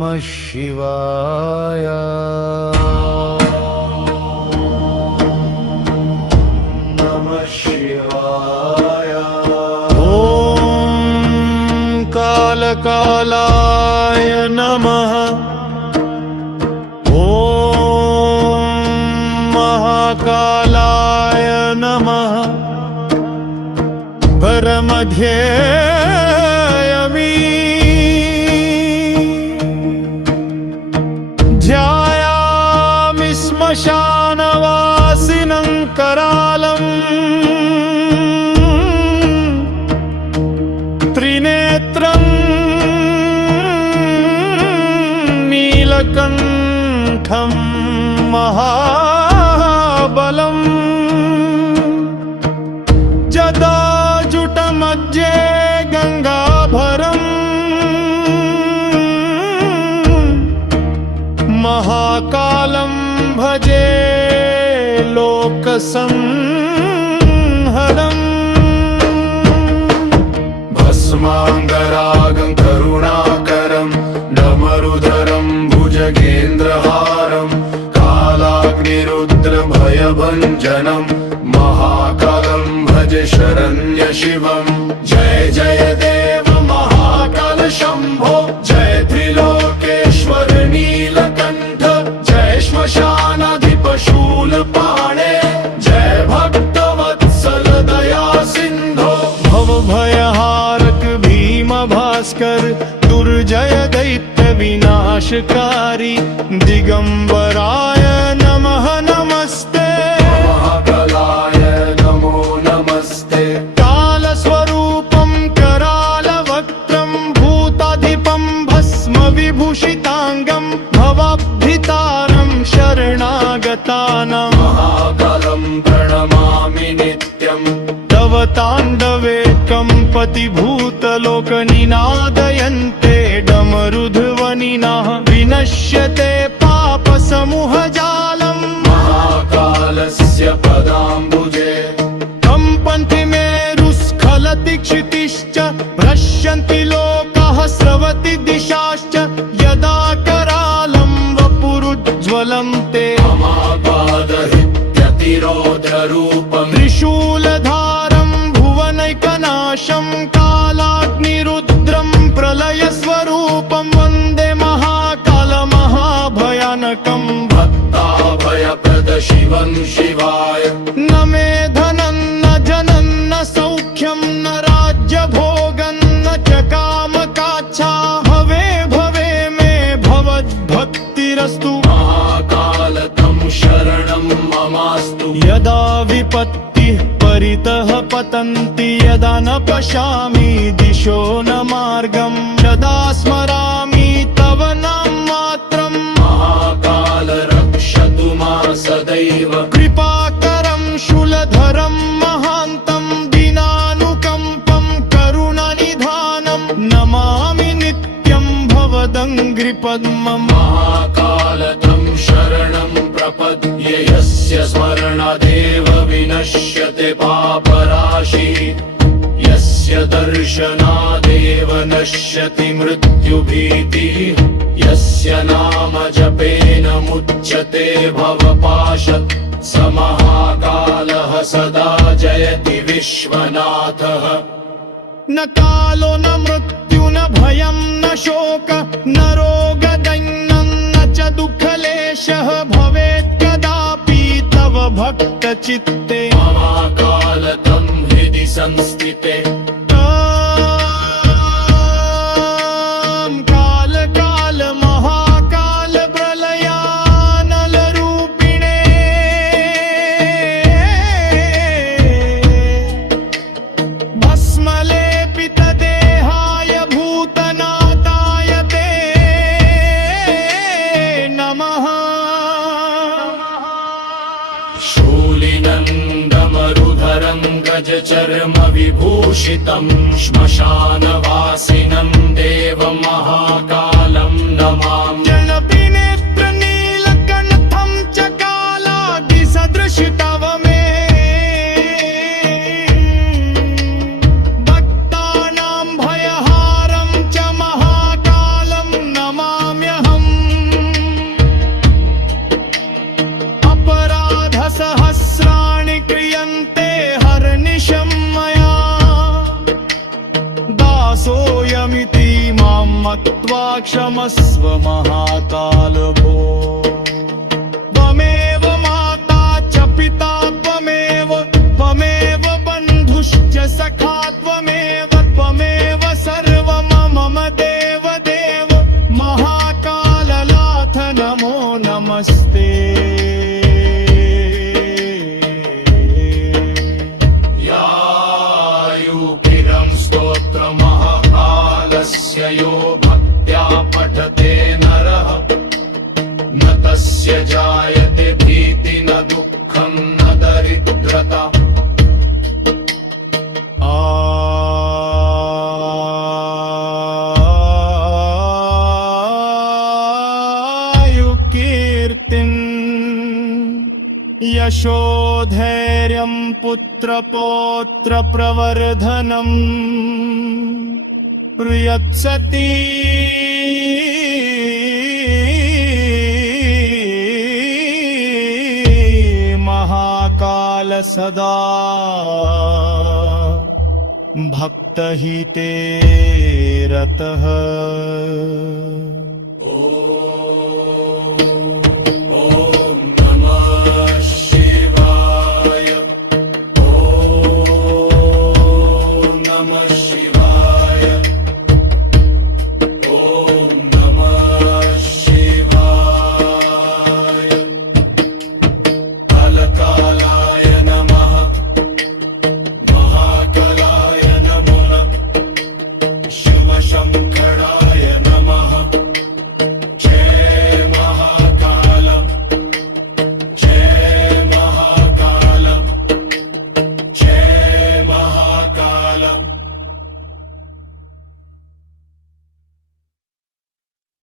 नमः शिवाय। नमः शिवाय। ॐ कालकालाय नमः। ॐ महाकालाय नमः। परमध्येयमी ध्यायामि श्मशानवासिनं करालम्। त्रिनेत्रं नीलकण्ठं महाबलम्। जटाजुटमध्ये गंगाभरम्। महाकालं भजे लोकसंहरम्। भस्मांगरागं करुणाकरं डमरुधरं भुजगेन्द्रहारं। कालाग्निरुद्रभयभञ्जनं महाकालं भज शरण्य शिवं। जय जय देव महाकाल शंभो। जय त्रिलोकेश्वर नीलकंठ। जय श्मशानाधिप शूलपाणे। जय भक्तवत्सल दया सिंधो। भवभयहारक भीम भास्कर। दुर्जय दैत्य विनाशकारी। दिगंबराय नमः नमस्ते। महाकालाय नमो नमस्ते। कालस्वरूपं करालवक्त्रं भूताधिपं भस्म विभूषितांगं। भवाब्धितारं शरणागतानां। महाकालं प्रणमामि नित्यं। तव ताण्डवे कंपति भूतलोकनिनादयन्ते डमरुध्वनिनः। विनश्यते पापसमूहजालम्। महाकालस्य पदाम्बुजे कम्पन्ति मेरुस्खलति क्षितिश्च। भ्रश्यन्ति लोकाः स्रवति दिशाश्च। यदा करालं वपुरुज्ज्वलं ते। महापादहित्यतिरोधरूपं त्रिशूलधारं भुवनैकनाशं। कालाग्निरुद्रं प्रलयस्वरूपं वन्दे महाकालमहाभयानकं। भक्ताभयप्रद शिवं शिवाय। न मे धनं न जनं न सौख्यं न राज्यभोगं न च कामकाच्छा। भवे भवे मे भवद्भक्तिरस्तु। महाकाल तं शरणं ममास्तु। यदा विपत्तिः परितः पतन्ति। यदा न पश्यामि दिशो न मार्गं। यदा स्मरामि तव नाम मात्रम्। महाकाल रक्षतु मां सदैव। कृपाकरं शूलधरं महान्तं। दीनानुकम्पं करुणानिधानं। नमामि नित्यं भवदङ्घ्रिपद्मम्। महाकाल तं शरणं प्रपद्ये। यस्य स्मरणादेव विनश्यते पापराशिः। यस्य दर्शनादेव नश्यति मृत्युभीतिः। यस्य नाम जपेन मुच्यते भवपाशात्। स महाकालः सदा जयति विश्वनाथः। न कालो न मृत्यु न भयं न शोक न रोगदैन्यं न च दुःखलेशः भवेत् कदापि तव भक्तचित्ते। महाकाल तं हृदि संस्थिते। काल काल महाकाल प्रलयानलरूपिणे। भस्मलेपित देहाय भूतनाथाय ते नमः। शूलिनं डमरुधरं गजचर्म विभूषितं। श्मशानवासिनं देवं महाकालं नमामि। जनपिनेत्र नीलकण्ठं च कालाग्निसदृश तव मे। भक्तानां भयहारं च महाकालं नमाम्यहम्। क्षमस्व महाकाल भो त्वमेव माता च पिता त्वमेव बन्धुश्च सखा त्वमेव सर्वं मम देव महाकालनाथ नमो नमस्ते यो भक्त्या पठते नरः न तस्य जायते भीति न दुःखं न दरिद्रता आयुकीर्तिं यशो धैर्यं पुत्रपौत्र प्रवर्धनम् यत्सति महाकाल सदा भक्तहिते रतः।